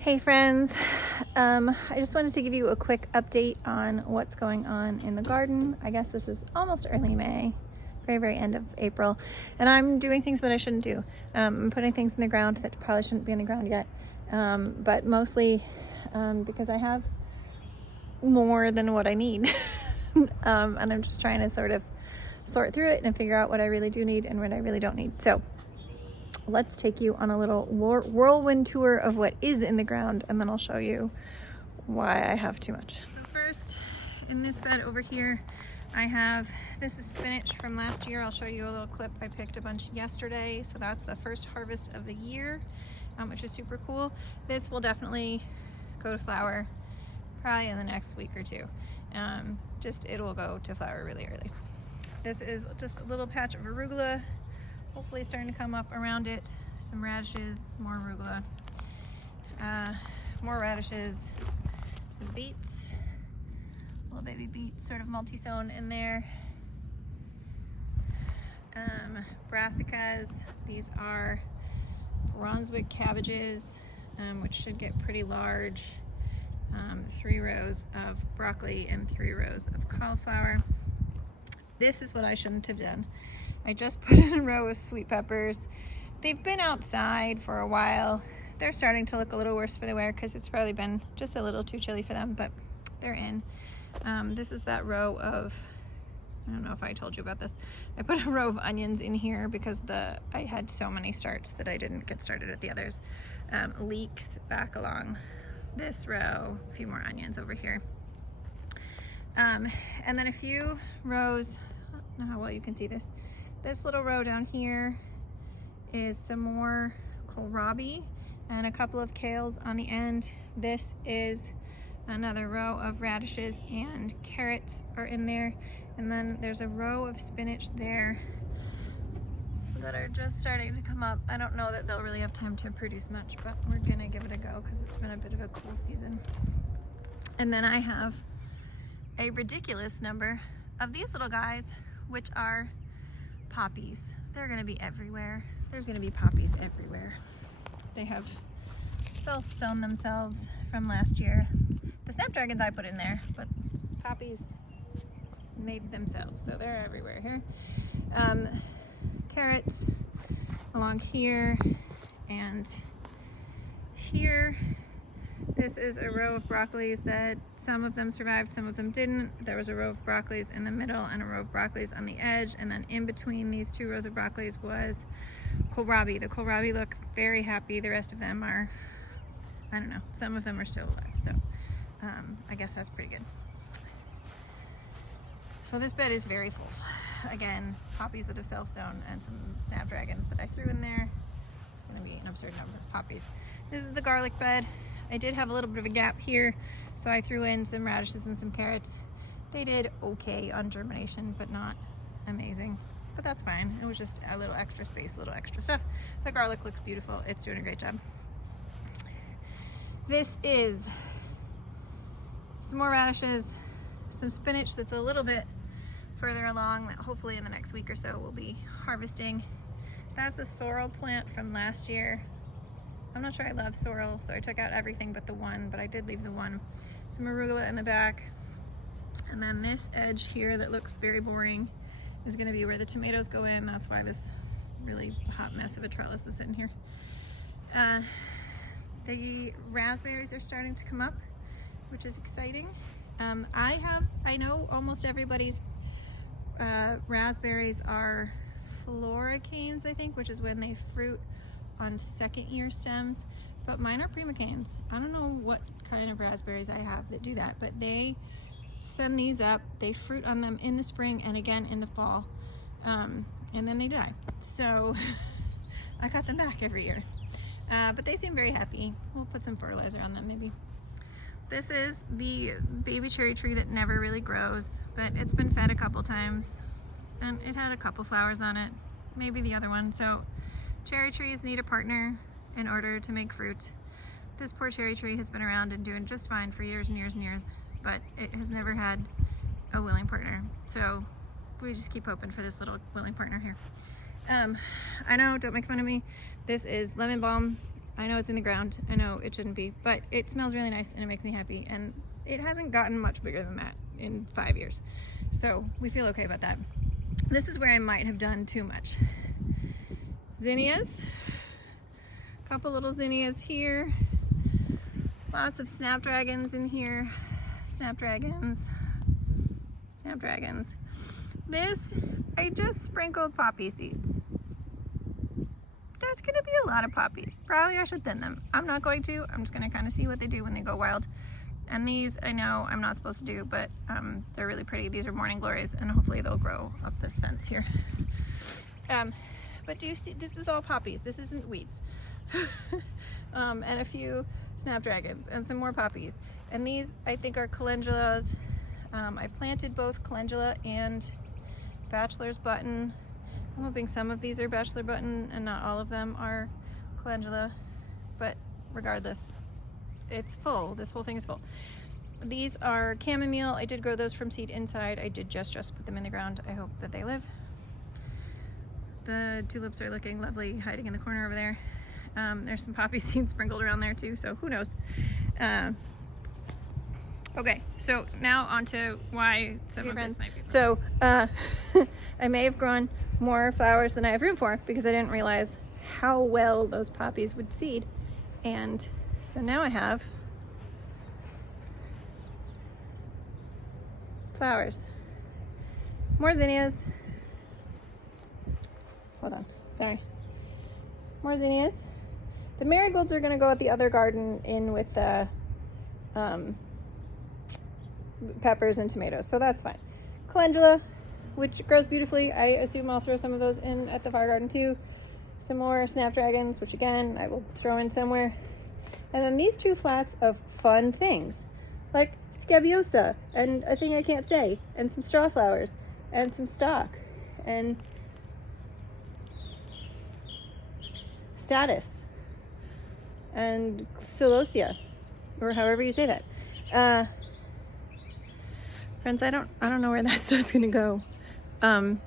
Hey friends, I just wanted to give you a quick update on what's going on in the garden. I guess this is almost early May, very end of April, and I'm doing things that I shouldn't do. I'm putting things in the ground that probably shouldn't be in the ground yet, but mostly because I have more than what I need. And I'm just trying to sort of sort through it and figure out what I really do need and what I really don't need. So let's take you on a little whirlwind tour of what is in the ground, and then I'll show you why I have too much. So first, in this bed over here, this is spinach from last year. I'll show you a little clip. I picked a bunch yesterday, so that's the first harvest of the year, which is super cool. This will definitely go to flower probably in the next week or two. It will go to flower really early. This is just a little patch of arugula, hopefully starting to come up around it. Some radishes, more arugula, more radishes, some beets, little baby beets, sort of multi-sown in there. Brassicas, these are Brunswick cabbages, which should get pretty large. 3 rows of broccoli and 3 rows of cauliflower. This is what I shouldn't have done. I just put in a row of sweet peppers. They've been outside for a while. They're starting to look a little worse for the wear because it's probably been just a little too chilly for them, but they're in. This is that row of, I don't know if I told you about this. I put a row of onions in here because I had so many starts that I didn't get started at the others. Leeks back along this row, a few more onions over here. And then a few rows, I don't know how well you can see this. This little row down here is some more kohlrabi and a couple of kales on the end. This is another row of radishes and carrots are in there. And then there's a row of spinach there that are just starting to come up. I don't know that they'll really have time to produce much, but we're gonna give it a go because it's been a bit of a cool season. And then I have a ridiculous number of these little guys, which are poppies. They're gonna be everywhere. There's gonna be poppies everywhere. They have self-sown themselves from last year. The snapdragons I put in there, but poppies made themselves, so they're everywhere here. Carrots along here and here. This is a row of broccolis that some of them survived, some of them didn't. There was a row of broccolis in the middle and a row of broccolis on the edge, and then in between these 2 rows of broccolis was kohlrabi. The kohlrabi look very happy. The rest of them are, I don't know, some of them are still alive, so I guess that's pretty good. So this bed is very full. Again, poppies that have self-sown and some snapdragons that I threw in there. It's gonna be an absurd number of poppies. This is the garlic bed. I did have a little bit of a gap here, so I threw in some radishes and some carrots. They did okay on germination, but not amazing, but that's fine. It was just a little extra space, a little extra stuff. The garlic looks beautiful. It's doing a great job. This is some more radishes, some spinach that's a little bit further along that hopefully in the next week or so we'll be harvesting. That's a sorrel plant from last year. I'm not sure I love sorrel, so I took out everything but the one, but I did leave the one. Some arugula in the back. And then this edge here that looks very boring is gonna be where the tomatoes go in. That's why this really hot mess of a trellis is sitting here. The raspberries are starting to come up, which is exciting. I know almost everybody's raspberries are floricanes, I think, which is when they fruit on 2nd year stems, but mine are primocanes. I don't know what kind of raspberries I have that do that, but they send these up, they fruit on them in the spring and again in the fall, and then they die. So I cut them back every year, but they seem very happy. We'll put some fertilizer on them maybe. This is the baby cherry tree that never really grows, but it's been fed a couple times and it had a couple flowers on it, maybe the other one. So cherry trees need a partner in order to make fruit. This poor cherry tree has been around and doing just fine for years and years and years, but it has never had a willing partner. So we just keep hoping for this little willing partner here. I know, don't make fun of me. This is lemon balm. I know it's in the ground. I know it shouldn't be, but it smells really nice and it makes me happy. And it hasn't gotten much bigger than that in 5 years. So we feel okay about that. This is where I might have done too much. Zinnias, a couple little zinnias here. Lots of snapdragons in here. Snapdragons. This, I just sprinkled poppy seeds. There's gonna be a lot of poppies. Probably I should thin them. I'm not going to. I'm just gonna kind of see what they do when they go wild. And these, I know I'm not supposed to do, but they're really pretty. These are morning glories, and hopefully they'll grow up this fence here. But do you see, this is all poppies. This isn't weeds. And a few snapdragons and some more poppies. And these, I think, are calendulas. I planted both calendula and bachelor's button. I'm hoping some of these are bachelor button and not all of them are calendula, but regardless, it's full. This whole thing is full. These are chamomile. I did grow those from seed inside. I did just put them in the ground. I hope that they live. The tulips are looking lovely hiding in the corner over there. There's some poppy seeds sprinkled around there too, so who knows. Okay, so now on to why some of this might be. So I may have grown more flowers than I have room for because I didn't realize how well those poppies would seed. And so now I have flowers. More zinnias. Hold on, sorry. More zinnias. The marigolds are gonna go at the other garden in with the peppers and tomatoes, so that's fine. Calendula, which grows beautifully. I assume I'll throw some of those in at the fire garden too. Some more snapdragons, which again, I will throw in somewhere. And then these two flats of fun things, like scabiosa, and a thing I can't say, and some straw flowers, and some stock, and status, and celosia, or however you say that. Friends, I don't know where that stuff's gonna go. Somewhere.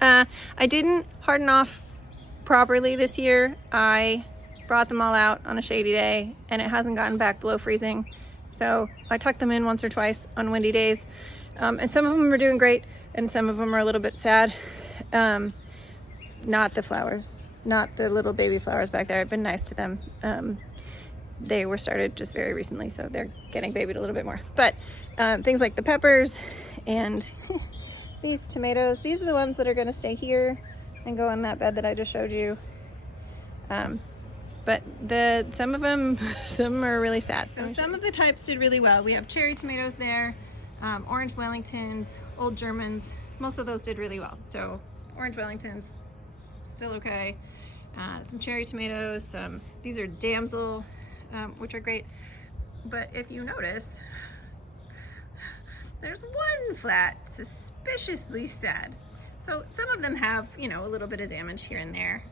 I didn't harden off properly this year. I brought them all out on a shady day and it hasn't gotten back below freezing. So I tucked them in once or twice on windy days. And some of them are doing great and some of them are a little bit sad. Not the flowers, not the little baby flowers back there. I've been nice to them. They were started just very recently, so they're getting babied a little bit more. But things like the peppers and these tomatoes, these are the ones that are gonna stay here and go in that bed that I just showed you. But some of them, some are really sad. So some of the types did really well. We have cherry tomatoes there, orange Wellingtons, old Germans. Most of those did really well. So orange Wellingtons, still okay. Some cherry tomatoes, these are damsel, which are great. But if you notice, there's one flat suspiciously sad. So some of them have, you know, a little bit of damage here and there,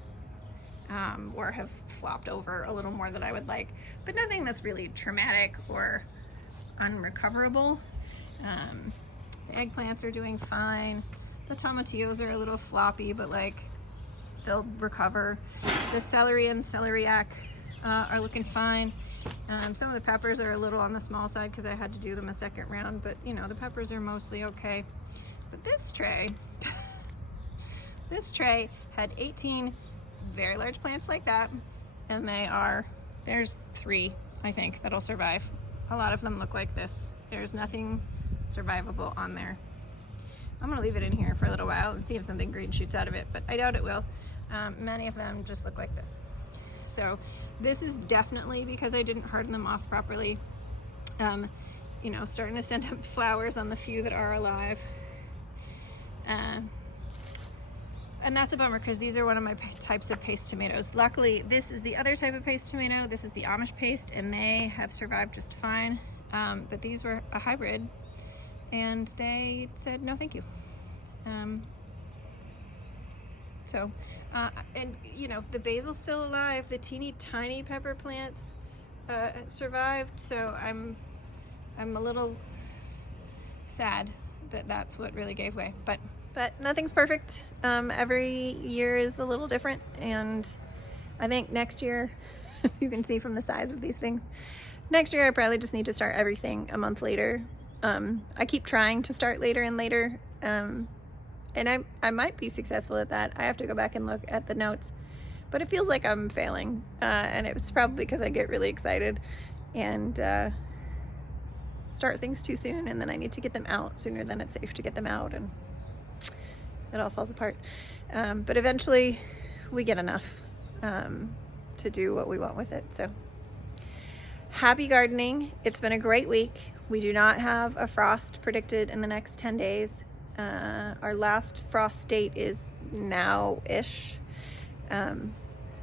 or have flopped over a little more than I would like, but nothing that's really traumatic or unrecoverable. The eggplants are doing fine. The tomatillos are a little floppy, but like they'll recover. The celery and celeriac are looking fine. Some of the peppers are a little on the small side because I had to do them a second round, but you know, the peppers are mostly okay. But this tray, this tray had 18 very large plants like that, and there's 3, I think, that'll survive. A lot of them look like this. There's nothing survivable on there. I'm gonna leave it in here for a little while and see if something green shoots out of it, but I doubt it will. Many of them just look like this. So this is definitely because I didn't harden them off properly. You know, starting to send up flowers on the few that are alive. And that's a bummer because these are one of my types of paste tomatoes. Luckily, this is the other type of paste tomato. This is the Amish paste, and they have survived just fine. But these were a hybrid, and they said no thank you. And you know, the basil's still alive. The teeny tiny pepper plants survived, so I'm a little sad that that's what really gave way. But nothing's perfect. Every year is a little different, and I think next year, you can see from the size of these things, next year I probably just need to start everything a month later. I keep trying to start later and later, and I might be successful at that. I have to go back and look at the notes, but it feels like I'm failing, and it's probably because I get really excited and start things too soon, and then I need to get them out sooner than it's safe to get them out, and it all falls apart. But eventually we get enough to do what we want with it. So happy gardening. It's been a great week. We do not have a frost predicted in the next 10 days. Our last frost date is now-ish.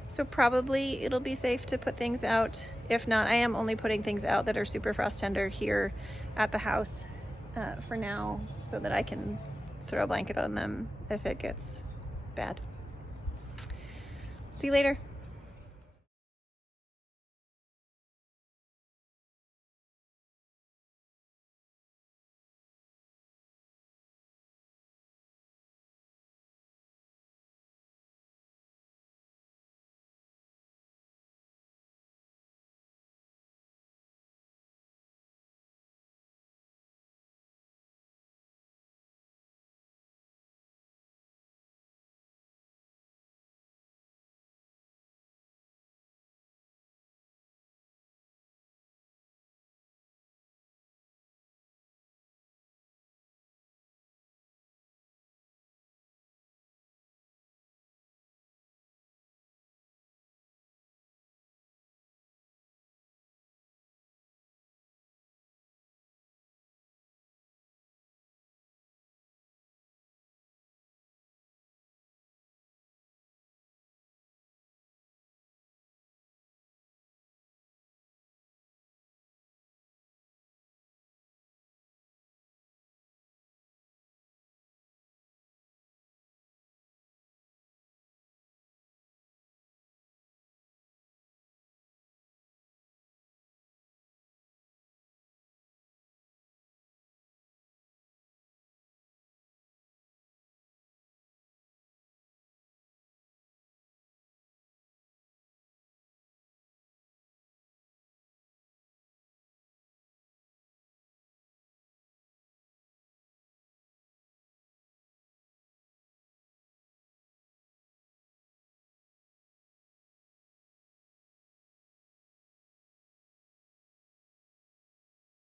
So probably it'll be safe to put things out. If not, I am only putting things out that are super frost tender here at the house for now, so that I can throw a blanket on them if it gets bad. See you later.